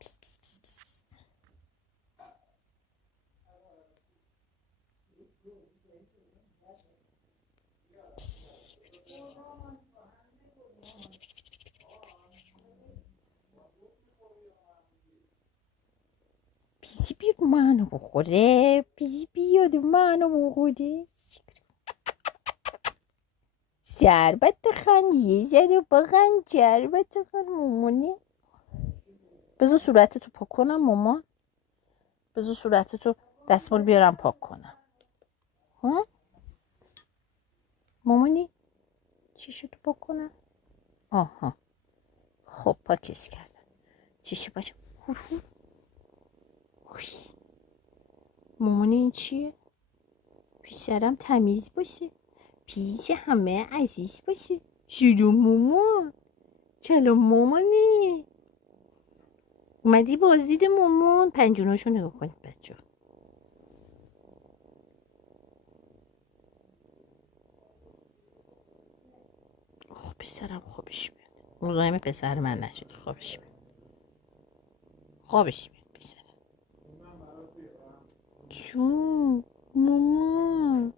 پس پس پس پس پس. پیزی بیاد منو بخوره. پیزی بیاد منو بخوره. شربت خان یه ذره بخن. شربت خان مامانی. بذار صورتتو پاک کنم مامان. بذار صورتتو دستمال بیارم پاک کنم. ها مامانی چشتو پاک کنم. آها خب پاکش کردم. چشو باشه. مامانی این چیه؟ پیشرم تمیز باشه. پیش همه عزیز باشه. شروع مامان. چلو مامانی. اومدی بازدید مامان. پنجوناشو نگاه کنید بچه. خب پسرم خوابش میاد. مزاحم پسر من نشد. خوابش میاد. خوابش میاد پسرم. چون مامان